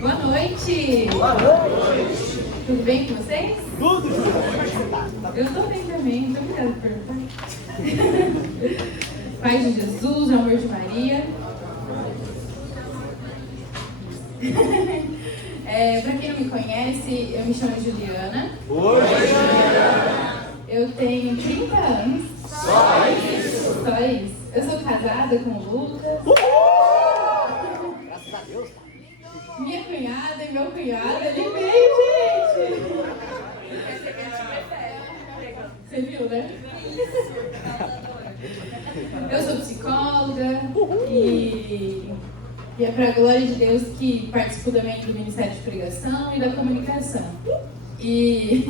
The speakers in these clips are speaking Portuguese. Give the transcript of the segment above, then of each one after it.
Boa noite! Boa noite! Tudo bem com vocês? Tudo! Eu estou bem também, muito obrigada por perguntar. Paz de Jesus, amor de Maria. Para quem não me conhece, eu me chamo Juliana. Oi, Juliana! Eu tenho 30 anos. Só isso? Só isso. Eu sou casada com o Lucas. Graças a Deus! Minha cunhada e meu cunhado, ele veio, gente! Você viu, né? Eu sou psicóloga e é para a glória de Deus que participo também do Ministério de Pregação e da Comunicação. E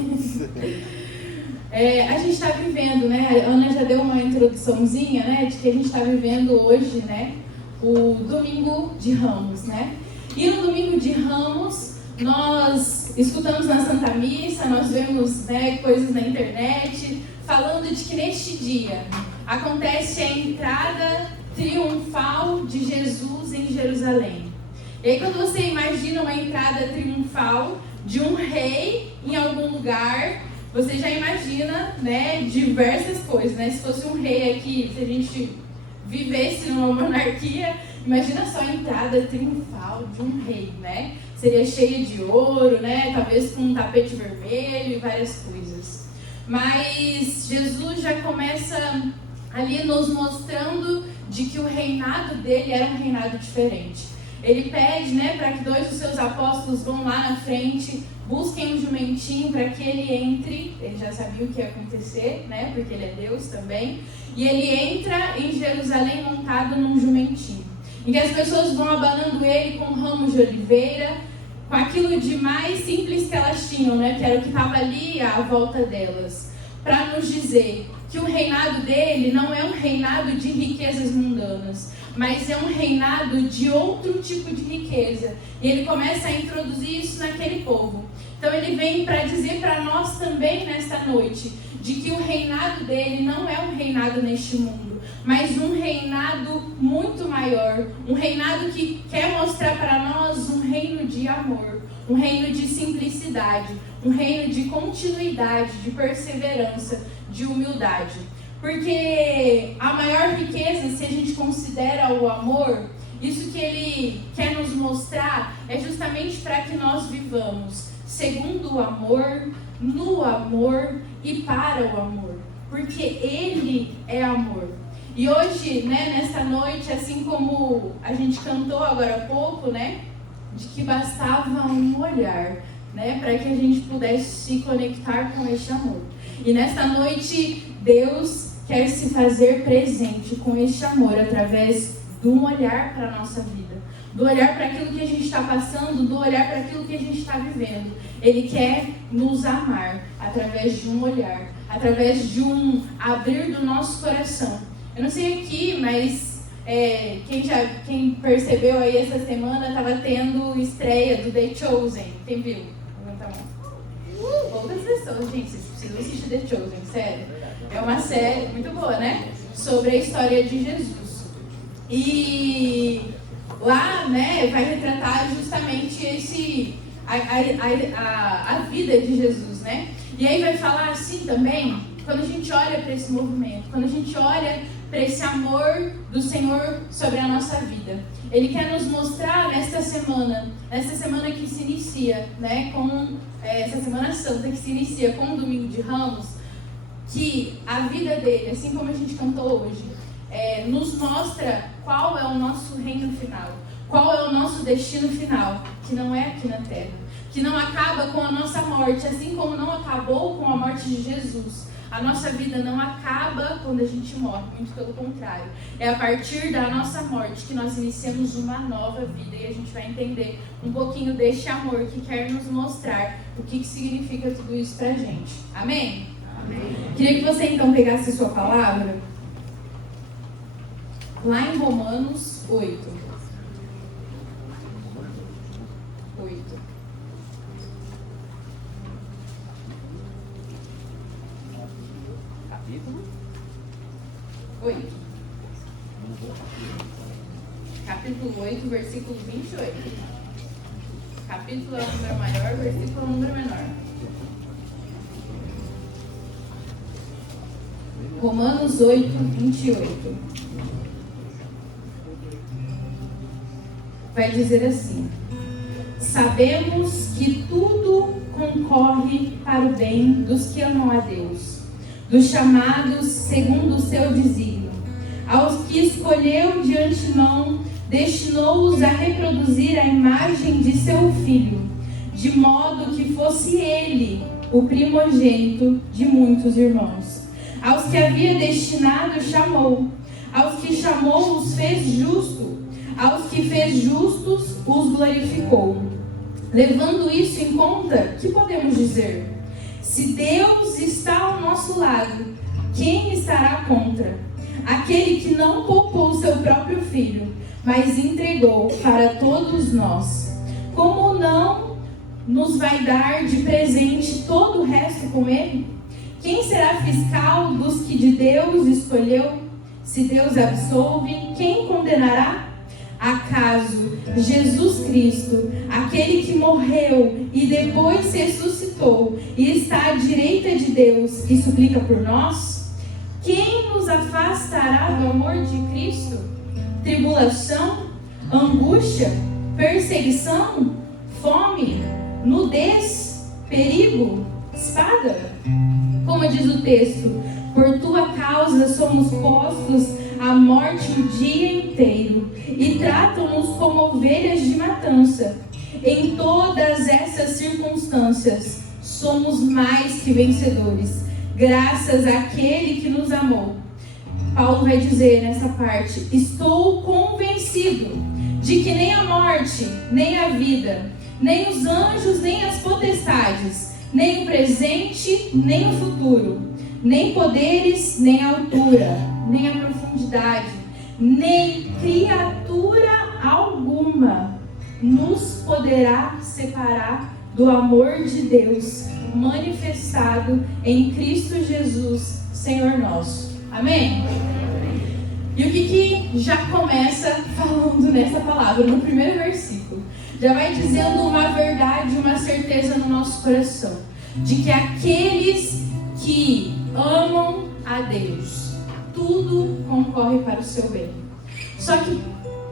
a gente está vivendo, né? A Ana já deu uma introduçãozinha, né? De que a gente está vivendo hoje, né? O Domingo de Ramos, né? E no Domingo de Ramos, nós escutamos na Santa Missa, nós vemos, né, coisas na internet falando de que neste dia acontece a entrada triunfal de Jesus em Jerusalém. E aí quando você imagina uma entrada triunfal de um rei em algum lugar, você já imagina, né, diversas coisas, né? Se fosse um rei aqui, se a gente vivesse numa monarquia, imagina só a entrada triunfal de um rei, né? Seria cheia de ouro, né? Talvez com um tapete vermelho e várias coisas. Mas Jesus já começa ali nos mostrando de que o reinado dele era um reinado diferente. Ele pede, né, para que 2 dos seus apóstolos vão lá na frente, busquem um jumentinho para que ele entre. Ele já sabia o que ia acontecer, né, porque ele é Deus também. E ele entra em Jerusalém montado num jumentinho. Em que as pessoas vão abanando ele com ramos de oliveira, com aquilo de mais simples que elas tinham, né, que era o que estava ali à volta delas. Para nos dizer que o reinado dele não é um reinado de riquezas mundanas, mas é um reinado de outro tipo de riqueza. E ele começa a introduzir isso naquele povo. Então ele vem para dizer para nós também nesta noite, de que o reinado dele não é um reinado neste mundo, mas um reinado muito maior. Um reinado que quer mostrar para nós um reino de amor, um reino de simplicidade, um reino de continuidade, de perseverança, de humildade. Porque a maior riqueza, se a gente considera o amor, isso que ele quer nos mostrar é justamente para que nós vivamos segundo o amor, no amor e para o amor. Porque ele é amor. E hoje, né, nessa noite, assim como a gente cantou agora há pouco, né, de que bastava um olhar, né, para que a gente pudesse se conectar com este amor. E nesta noite, Deus quer se fazer presente com este amor através de um olhar para a nossa vida, do olhar para aquilo que a gente está passando, do olhar para aquilo que a gente está vivendo. Ele quer nos amar através de um olhar, através de um abrir do nosso coração. Eu não sei aqui, mas quem percebeu aí essa semana estava tendo estreia do The Chosen. Quem viu? Levanta a mão. Poucas pessoas, gente, vocês precisam assistir The Chosen, sério. É uma série muito boa, né? Sobre a história de Jesus. E lá, né, vai retratar justamente a vida de Jesus, né? E aí vai falar assim também, quando a gente olha para esse movimento, quando a gente olha para esse amor do Senhor sobre a nossa vida. Ele quer nos mostrar nesta semana que se inicia, né, com essa Semana Santa que se inicia com o Domingo de Ramos, que a vida dele, assim como a gente cantou hoje, nos mostra qual é o nosso reino final, qual é o nosso destino final, que não é aqui na terra, que não acaba com a nossa morte, assim como não acabou com a morte de Jesus. A nossa vida não acaba quando a gente morre, muito pelo contrário. É a partir da nossa morte que nós iniciamos uma nova vida e a gente vai entender um pouquinho deste amor que quer nos mostrar o que significa tudo isso pra gente. Amém? Amém. Queria que você então pegasse a sua palavra lá em Romanos 8. Capítulo 8, versículo 28. Capítulo é o número maior, versículo é o número menor. Romanos 8, 28. Vai dizer assim: sabemos que tudo concorre para o bem dos que amam a Deus, dos chamados segundo o seu desígnio. Aos que escolheu de antemão, destinou-os a reproduzir a imagem de seu Filho, de modo que fosse ele o primogênito de muitos irmãos. Aos que havia destinado, chamou. Aos que chamou, os fez justo. Aos que fez justos, os glorificou. Levando isso em conta, que podemos dizer? Se Deus está ao nosso lado, quem estará contra? Aquele que não poupou seu próprio Filho, mas entregou para todos nós, como não nos vai dar de presente todo o resto com ele? Quem será fiscal dos que de Deus escolheu? Se Deus absolve, quem condenará? Acaso Jesus Cristo, aquele que morreu e depois ressuscitou e está à direita de Deus e suplica por nós? Quem nos afastará do amor de Cristo? Tribulação, angústia, perseguição, fome, nudez, perigo, espada? Como diz o texto, por tua causa somos postos à morte o dia inteiro e tratam-nos como ovelhas de matança. Em todas essas circunstâncias somos mais que vencedores, graças àquele que nos amou. Paulo vai dizer nessa parte: estou convencido de que nem a morte, nem a vida, nem os anjos, nem as potestades, nem o presente, nem o futuro, nem poderes, nem a altura, nem a profundidade, nem criatura alguma nos poderá separar do amor de Deus manifestado em Cristo Jesus, Senhor nosso. Amém? E o que já começa falando nessa palavra, no primeiro versículo? Já vai dizendo uma verdade, uma certeza no nosso coração, de que aqueles que amam a Deus, tudo concorre para o seu bem. Só que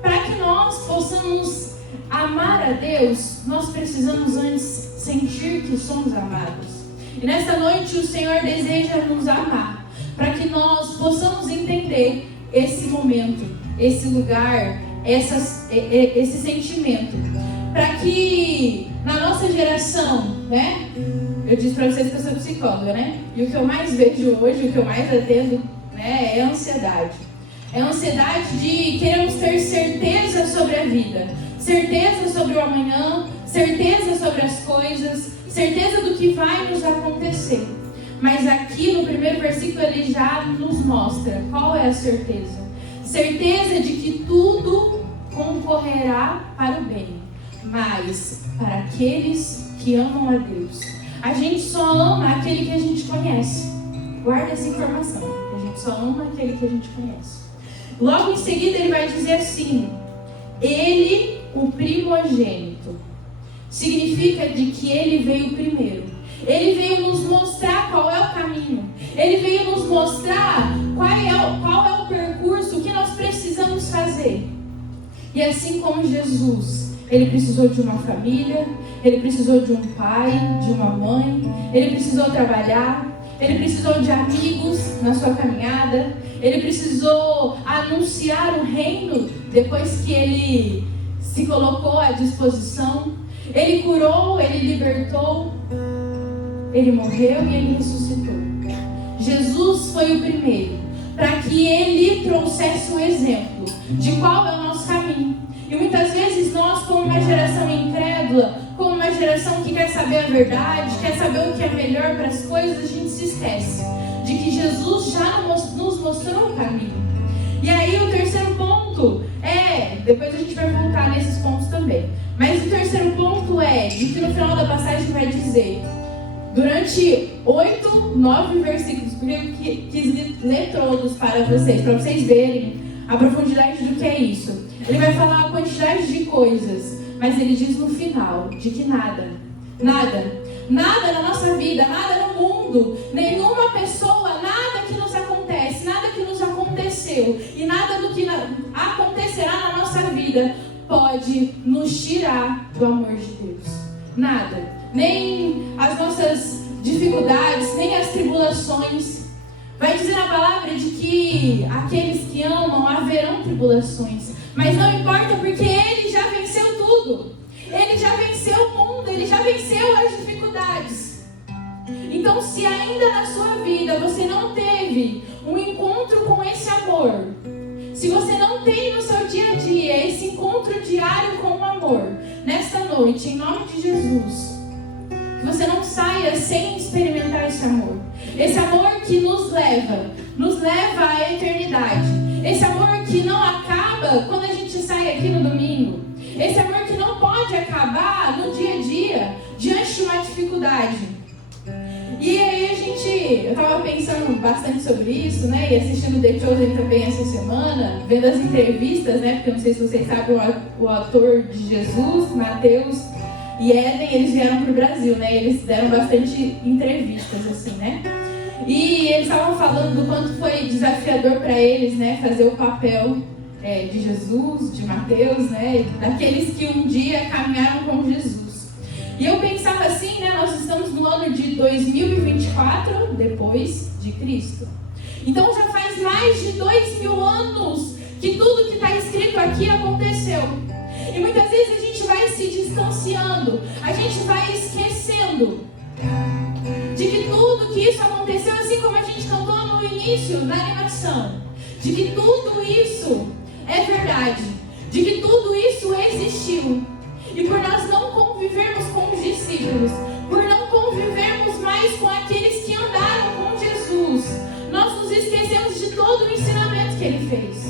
para que nós possamos amar a Deus, nós precisamos antes sentir que somos amados. E nesta noite o Senhor deseja nos amar, para que nós possamos entender esse momento, esse lugar, esse sentimento. Para que na nossa geração, né? Eu disse para vocês que eu sou psicóloga, né? E o que eu mais vejo hoje, o que eu mais atendo, né, é a ansiedade. É a ansiedade de queremos ter certeza sobre a vida, certeza sobre o amanhã, certeza sobre as coisas, certeza do que vai nos acontecer. Mas aqui no primeiro versículo ele já nos mostra qual é a certeza. Certeza de que tudo concorrerá para o bem, mas para aqueles que amam a Deus. A gente só ama aquele que a gente conhece. Guarda essa informação. A gente só ama aquele que a gente conhece. Logo em seguida ele vai dizer assim: ele, o primogênito. Significa de que ele veio primeiro. Ele veio nos mostrar qual é o caminho. Ele veio nos mostrar qual é o percurso que nós precisamos fazer. E assim como Jesus, ele precisou de uma família, ele precisou de um pai, de uma mãe, ele precisou trabalhar, ele precisou de amigos na sua caminhada, ele precisou anunciar o reino depois que ele se colocou à disposição. Ele curou, ele libertou, ele morreu e ele ressuscitou. Jesus foi o primeiro, para que ele trouxesse o exemplo de qual é o nosso caminho. E muitas vezes nós, como uma geração incrédula, como uma geração que quer saber a verdade, quer saber o que é melhor para as coisas, a gente se esquece de que Jesus já nos mostrou o caminho. E aí o terceiro ponto depois a gente vai voltar nesses pontos também, mas o terceiro ponto é de que no final da passagem vai dizer, durante 8, 9 versículos, porque eu quis ler todos para vocês verem a profundidade do que é isso. Ele vai falar a quantidade de coisas Mas ele diz no final de que nada na nossa vida, nada no mundo, nenhuma pessoa, nada que nos acontece, nada que nos aconteceu e nada do que acontecerá na nossa vida pode nos tirar do amor de Deus. Nada. Nem as nossas dificuldades, nem as tribulações. Vai dizer na palavra de que aqueles que amam haverão tribulações. Mas não importa, porque Ele já venceu tudo. Ele já venceu o mundo, Ele já venceu as dificuldades. Então, se ainda na sua vida você não teve um encontro com esse amor, se você não tem no seu dia a dia esse encontro diário com o amor, nesta noite, em nome de Jesus, que você não saia sem experimentar esse amor. Esse amor que nos leva à eternidade. Esse amor que não acaba quando a gente sai aqui no domingo. Esse amor que não pode acabar no dia a dia, diante de uma dificuldade. E aí eu estava pensando bastante sobre isso, né? E assistindo The Chosen também essa semana, vendo as entrevistas, né? Porque eu não sei se vocês sabem, o ator de Jesus, Mateus e Eden, eles vieram para o Brasil, né? Eles deram bastante entrevistas, assim, né? E eles estavam falando do quanto foi desafiador para eles, né? Fazer o papel de Jesus, de Mateus, né? Daqueles que um dia caminharam com Jesus. E eu pensava assim, né? Nós estamos no ano de 2024, depois de Cristo. Então já faz mais de 2000 anos que tudo que está escrito aqui aconteceu. E muitas vezes a gente vai se distanciando, a gente vai esquecendo de que tudo que isso aconteceu, assim como a gente cantou no início da animação, de que tudo isso é verdade, de que tudo isso existiu. E por nós não convivermos com os discípulos, por não convivermos mais com aqueles que andaram com Jesus, nós nos esquecemos de todo o ensinamento que Ele fez.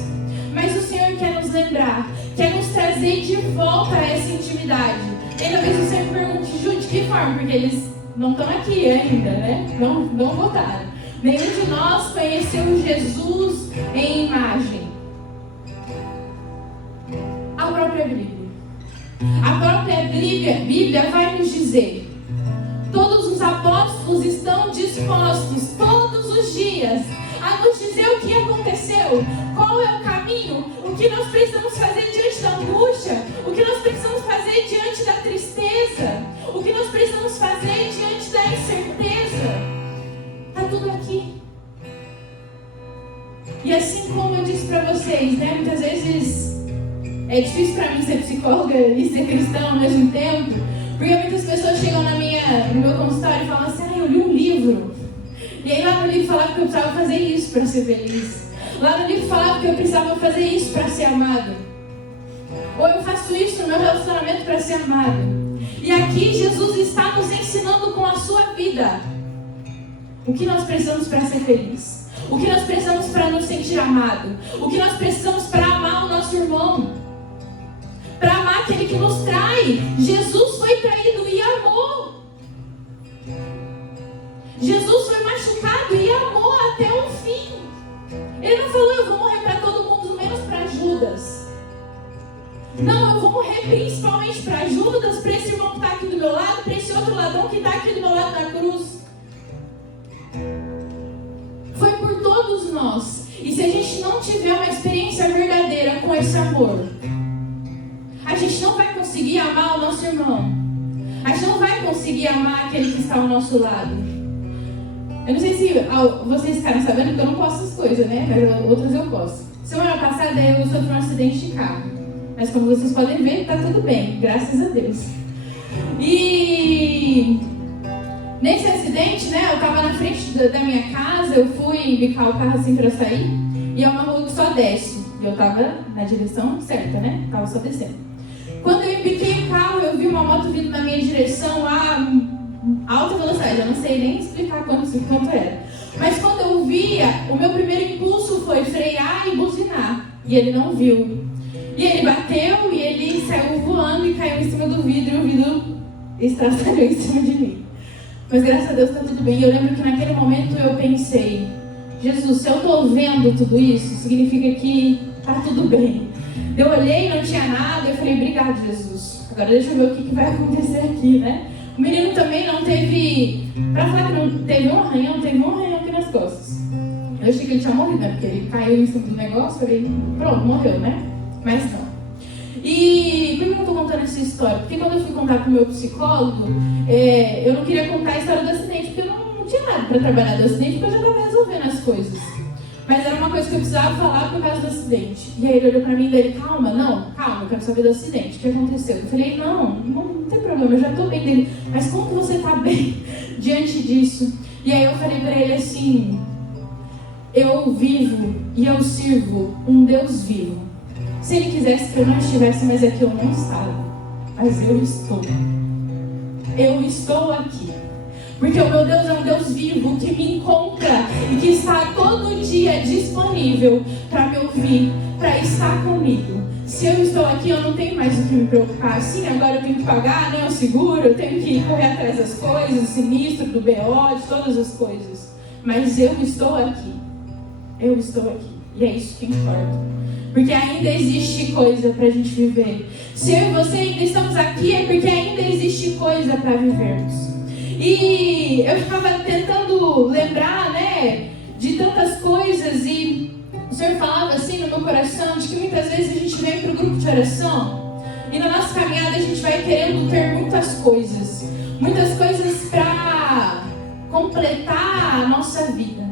Mas o Senhor quer nos lembrar, quer nos trazer de volta a essa intimidade. E talvez você me pergunte, Ju, de que forma? Porque eles não estão aqui ainda, né? Não votaram. Nenhum de nós conheceu Jesus em imagem. A própria Bíblia. A própria Bíblia vai nos dizer: todos os apóstolos estão dispostos todos os dias a nos dizer o que aconteceu, qual é o caminho, o que nós precisamos fazer diante da angústia, o que nós precisamos fazer diante da tristeza, o que nós precisamos fazer diante da incerteza. Está tudo aqui. E assim como eu disse para vocês, né, muitas vezes é difícil para mim ser psicóloga e ser cristã ao mesmo tempo, porque muitas pessoas chegam no meu consultório e falam assim: eu li um livro. E aí lá no livro falava que eu precisava fazer isso para ser feliz. Lá no livro falava que eu precisava fazer isso para ser amado. Ou eu faço isso no meu relacionamento para ser amado. E aqui Jesus está nos ensinando com a sua vida o que nós precisamos para ser feliz, o que nós precisamos para nos sentir amado, o que nós precisamos para amar o nosso irmão, para amar aquele que nos trai. Jesus foi traído e amou. Jesus foi machucado e amou até o fim. Ele não falou: eu vou morrer para todo mundo, menos para Judas. Não, eu vou morrer principalmente para Judas, para esse irmão que está aqui do meu lado, para esse outro ladrão que está aqui do meu lado na cruz. Foi por todos nós. E se a gente não tiver uma experiência verdadeira com esse amor, a gente não vai conseguir amar o nosso irmão. A gente não vai conseguir amar aquele que está ao nosso lado. Eu não sei se vocês ficaram sabendo, porque eu não posso essas coisas, né? Mas outras eu posso. Semana passada eu sofri um acidente de carro. Mas como vocês podem ver, tá tudo bem, graças a Deus. E nesse acidente, né, eu tava na frente da minha casa, eu fui bicar o carro assim pra sair, e é uma rua que só desce. E eu tava na direção certa, né? Tava só descendo. Quando eu biquei o carro, eu vi uma moto vindo na minha direção a alta velocidade. Eu não sei nem explicar quanto era. Mas quando eu via, o meu primeiro impulso foi frear e buzinar. E ele não viu. E ele bateu e ele saiu voando e caiu em cima do vidro, e o vidro estraçalhou em cima de mim. Mas graças a Deus está tudo bem. E eu lembro que naquele momento eu pensei: Jesus, se eu estou vendo tudo isso, significa que está tudo bem. Eu olhei, não tinha nada, eu falei, obrigado, Jesus. Agora deixa eu ver o que vai acontecer aqui, né? O menino também não teve, pra falar que não teve um arranhão aqui nas costas. Eu achei que ele tinha morrido, né? Porque ele caiu em cima do negócio, falei, pronto, morreu, né? Mas não. E por que eu tô contando essa história? Porque quando eu fui contar pro meu psicólogo, eu não queria contar a história do acidente, porque eu não tinha nada pra trabalhar do acidente, porque eu já tava resolvendo as coisas. Mas era uma coisa que eu precisava falar por causa do acidente. E aí ele olhou pra mim e dele, calma, eu quero saber do acidente. O que aconteceu? Eu falei, não tem problema, eu já tô bem dele. Mas como que você tá bem diante disso? E aí eu falei pra ele assim, eu vivo e eu sirvo um Deus vivo. Se ele quisesse que eu não estivesse, mas aqui eu não estava. Mas eu estou. Eu estou aqui. Porque o meu Deus é um Deus vivo que me encontra e que está todo dia disponível para me ouvir, para estar comigo. Se eu estou aqui, eu não tenho mais o que me preocupar. Sim, agora eu tenho que pagar, né, o seguro, eu tenho que correr atrás das coisas, o sinistro, do BO, de todas as coisas. Mas eu estou aqui. Eu estou aqui. E é isso que importa. Porque ainda existe coisa para a gente viver. Se eu e você ainda estamos aqui, é porque ainda existe coisa para vivermos. E eu ficava tentando lembrar, né, de tantas coisas. E o Senhor falava assim no meu coração, de que muitas vezes a gente vem para o grupo de oração e na nossa caminhada a gente vai querendo ter muitas coisas para completar a nossa vida.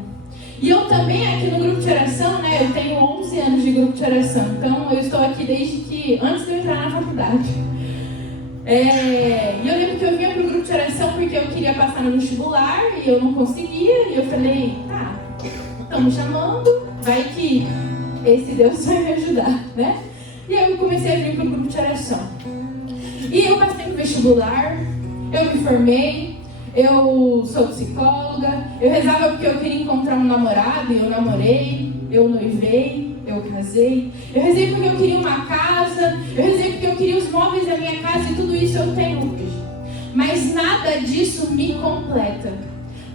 E eu também aqui no grupo de oração, né, eu tenho 11 anos de grupo de oração, então eu estou aqui desde antes de eu entrar na faculdade. E eu lembro que eu vinha para o grupo de oração porque eu queria passar no vestibular e eu não conseguia, e eu falei, tá, estão me chamando, vai que esse Deus vai me ajudar, né? E aí eu comecei a vir para o grupo de oração. E eu passei no vestibular, eu me formei, eu sou psicóloga, eu rezava porque eu queria encontrar um namorado e eu namorei, eu noivei, eu casei, eu rezei porque eu queria uma casa, eu rezei porque eu queria os móveis da minha casa e tudo isso eu tenho hoje. Mas nada disso me completa.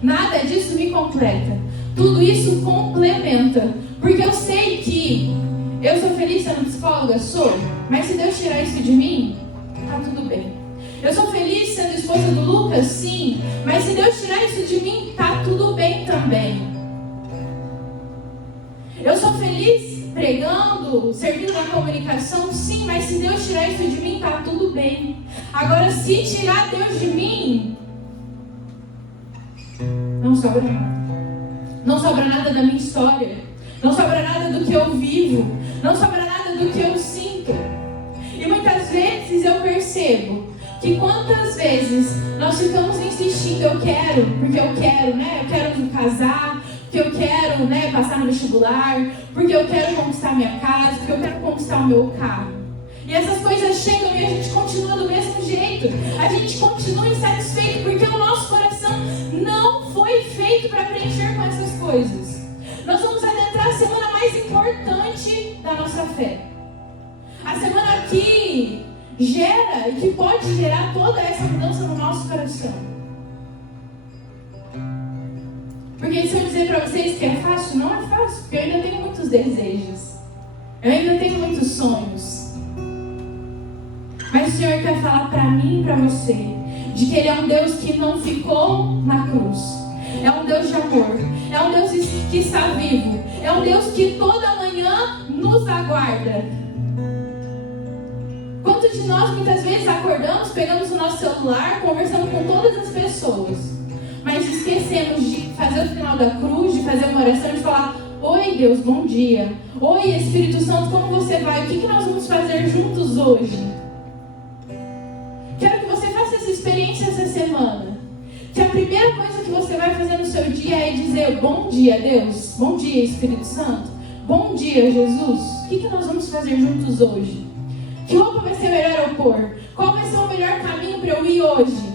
Nada disso me completa. Tudo isso complementa. Porque eu sei que eu sou feliz sendo psicóloga? Sou. Mas se Deus tirar isso de mim, tá tudo bem. Eu sou feliz sendo esposa do Lucas? Sim. Mas se Deus tirar isso de mim, tá tudo bem também. Eu sou feliz pregando, servindo na comunicação? Sim. Mas se Deus tirar isso de mim, tá tudo bem. Agora, se tirar Deus de mim, não sobra nada. Não sobra nada da minha história. Não sobra nada do que eu vivo. Não sobra nada do que eu sinto. E muitas vezes eu percebo que quantas vezes nós ficamos insistindo, eu quero, porque eu quero, né? Eu quero casar, porque eu quero, né, passar no vestibular, porque eu quero conquistar minha casa, porque eu quero conquistar o meu carro. E essas coisas chegam e a gente continua do mesmo jeito. A gente continua insatisfeito porque o nosso coração não foi feito para preencher com essas coisas. Nós vamos adentrar a semana mais importante da nossa fé. A semana que gera e que pode gerar toda essa mudança no nosso coração. Porque se eu dizer para vocês que é fácil, não é fácil. Porque eu ainda tenho muitos desejos. Eu ainda tenho muitos sonhos. Mas o Senhor quer falar para mim e para você de que Ele é um Deus que não ficou na cruz. É um Deus de amor. É um Deus que está vivo. É um Deus que toda manhã nos aguarda. Quantos de nós muitas vezes acordamos, pegamos o nosso celular, conversamos com todas as pessoas, mas esquecemos de fazer o sinal da cruz, de fazer uma oração, de falar: oi Deus, bom dia. Oi Espírito Santo, como você vai? O que nós vamos fazer juntos hoje? Quero que você faça essa experiência essa semana. Que a primeira coisa que você vai fazer no seu dia é dizer: bom dia Deus, bom dia Espírito Santo, bom dia Jesus. O que nós vamos fazer juntos hoje? Que roupa vai ser melhor eu pôr? Qual vai ser o melhor caminho para eu ir hoje?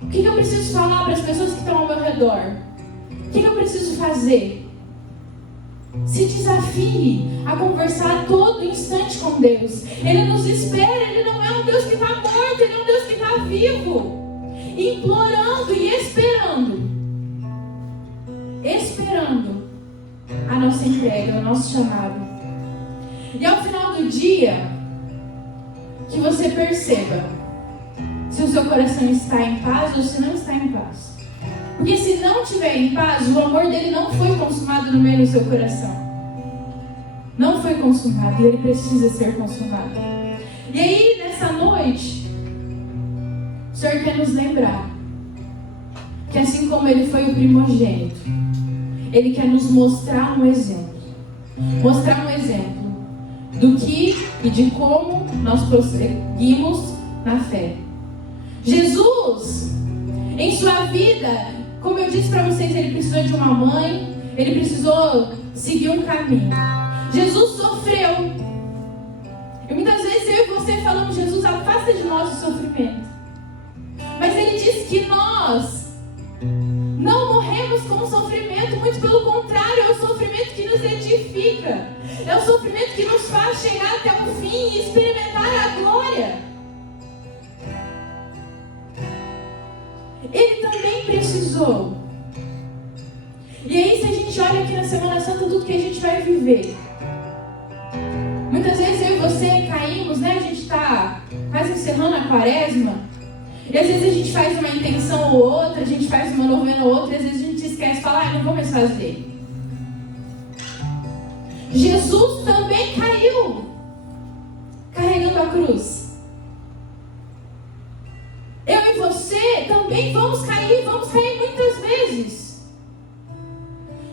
O que eu preciso falar para as pessoas que estão ao meu redor? O que eu preciso fazer? Se desafie a conversar a todo instante com Deus. Ele nos espera, Ele não é um Deus que está morto, Ele é um Deus que está vivo. Implorando e esperando a nossa entrega, o nosso chamado. dia que você perceba se o seu coração está em paz ou se não está em paz. Porque se não estiver em paz, o amor dele não foi consumado no meio do seu coração. Não foi consumado e ele precisa ser consumado. E aí, nessa noite, o Senhor quer nos lembrar que assim como ele foi o primogênito, ele quer nos mostrar um exemplo. Mostrar um exemplo do que e de como nós prosseguimos na fé. Jesus, em sua vida, como eu disse para vocês, ele precisou de uma mãe, ele precisou seguir um caminho. Jesus sofreu. E muitas vezes eu e você falamos: Jesus, afasta de nós o sofrimento. Mas ele disse que nós não morremos com o sofrimento, muito pelo contrário, é o sofrimento que nos edifica. É o sofrimento que nos faz chegar até o fim e experimentar a glória. Ele também precisou. E aí, se a gente olha aqui na Semana Santa, tudo que a gente vai viver. Muitas vezes eu e você caímos, né? A gente está quase encerrando a quaresma. E às vezes a gente faz uma intenção ou outra, a gente faz uma novena ou outra, e às vezes a gente esquece e fala: não vou mais fazer. Jesus também caiu, carregando a cruz. Eu e você também vamos cair muitas vezes.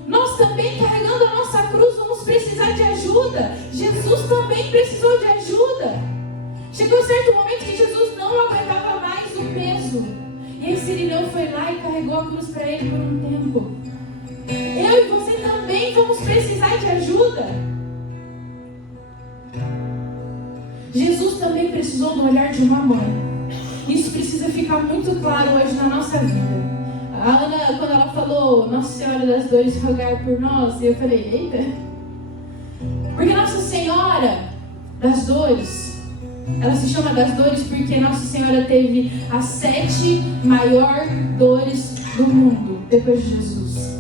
Nós também, carregando a nossa cruz, vamos precisar de ajuda. Jesus também precisou de ajuda. Chegou um certo momento que Jesus não aguentava mais o peso. E aí Cirineu foi lá e carregou a cruz para ele por um tempo. Eu e você também vamos precisar de ajuda. Jesus também precisou do olhar de uma mãe. Isso precisa ficar muito claro hoje na nossa vida. A Ana, quando ela falou Nossa Senhora das Dores, rogai por nós, eu falei: eita. Porque Nossa Senhora das Dores, ela se chama das dores porque Nossa Senhora teve as 7 maiores dores do mundo depois de Jesus.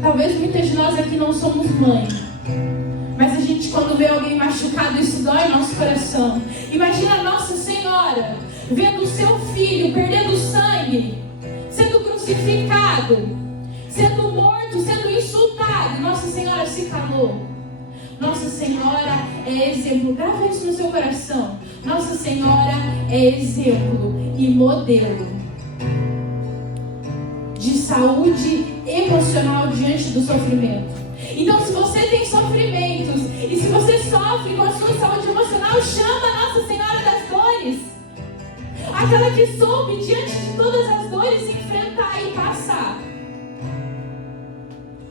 Talvez muitas de nós aqui não somos mãe, mas a gente, quando vê alguém machucado, isso dói nosso coração. Imagina Nossa Senhora vendo o seu filho perdendo sangue, sendo crucificado, sendo morto, sendo insultado. Nossa Senhora se calou. Nossa Senhora é exemplo. Grava isso no seu coração. Nossa Senhora é exemplo e modelo de saúde emocional diante do sofrimento. Então, se você tem sofrimentos e se você sofre com a sua saúde emocional, chama a Nossa Senhora das Dores. Aquela que soube, diante de todas as dores, enfrentar e passar.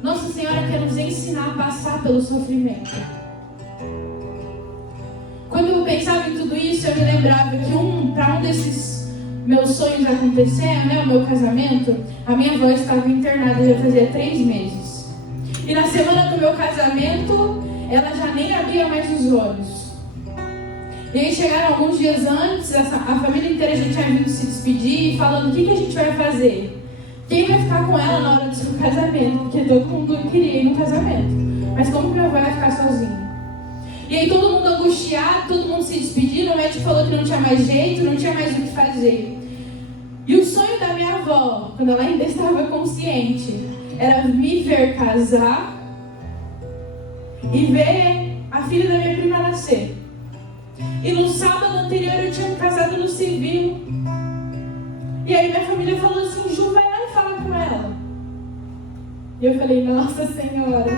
Nossa Senhora quer nos ensinar a passar pelo sofrimento. Quando eu pensava em tudo isso, eu me lembrava que para um desses meus sonhos acontecer, né, o meu casamento, a minha avó estava internada já fazia 3 meses. E na semana do meu casamento, ela já nem abria mais os olhos. E aí chegaram alguns dias antes, a família inteira já tinha vindo se despedir, falando: o que a gente vai fazer? Quem vai ficar com ela na hora do seu casamento? Porque todo mundo queria ir no casamento. Mas como que minha avó vai ficar sozinha? E aí todo mundo angustiado, todo mundo se despedindo. O médico falou que não tinha mais jeito, não tinha mais o que fazer. E o sonho da minha avó, quando ela ainda estava consciente, era me ver casar e ver a filha da minha prima nascer. E no sábado anterior eu tinha me casado no civil. E aí minha família falou assim: Ju, vai lá e fala com ela. E eu falei: Nossa Senhora,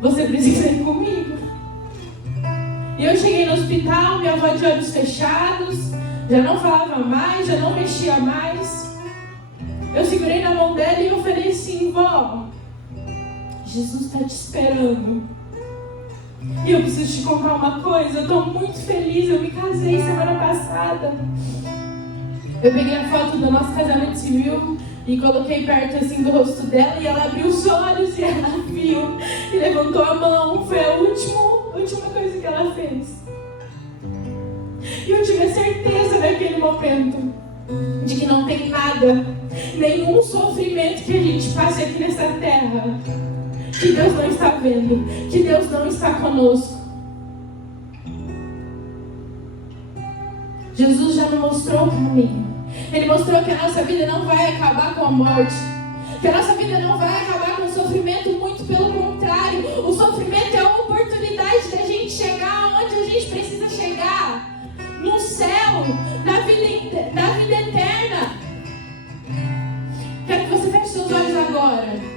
você precisa ir comigo. E eu cheguei no hospital, minha avó de olhos fechados, já não falava mais, já não mexia mais. Eu segurei na mão dela e eu falei assim: Vó, Jesus está te esperando. E eu preciso te contar uma coisa, eu estou muito feliz, eu me casei semana passada. Eu peguei a foto do nosso casamento civil e coloquei perto assim do rosto dela, e ela abriu os olhos e ela viu e levantou a mão. Foi a última coisa que ela fez. E eu tive a certeza naquele momento de que não tem nada, nenhum sofrimento que a gente passe aqui nessa terra que Deus não está vendo, que Deus não está conosco. Jesus já nos mostrou o caminho. Ele mostrou que a nossa vida não vai acabar com a morte, que a nossa vida não vai acabar com o sofrimento, muito pelo contrário. O sofrimento é a oportunidade da gente chegar onde a gente precisa chegar, no céu, na vida eterna. Quero que você feche seus olhos agora.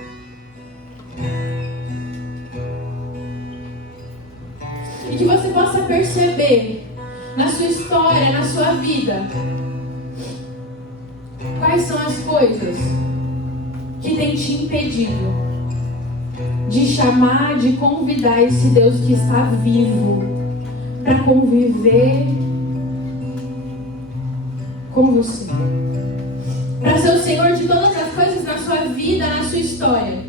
E que você possa perceber na sua história, na sua vida, quais são as coisas que tem te impedido de chamar, de convidar esse Deus que está vivo para conviver com você, para ser o Senhor de todas as coisas na sua vida, na sua história.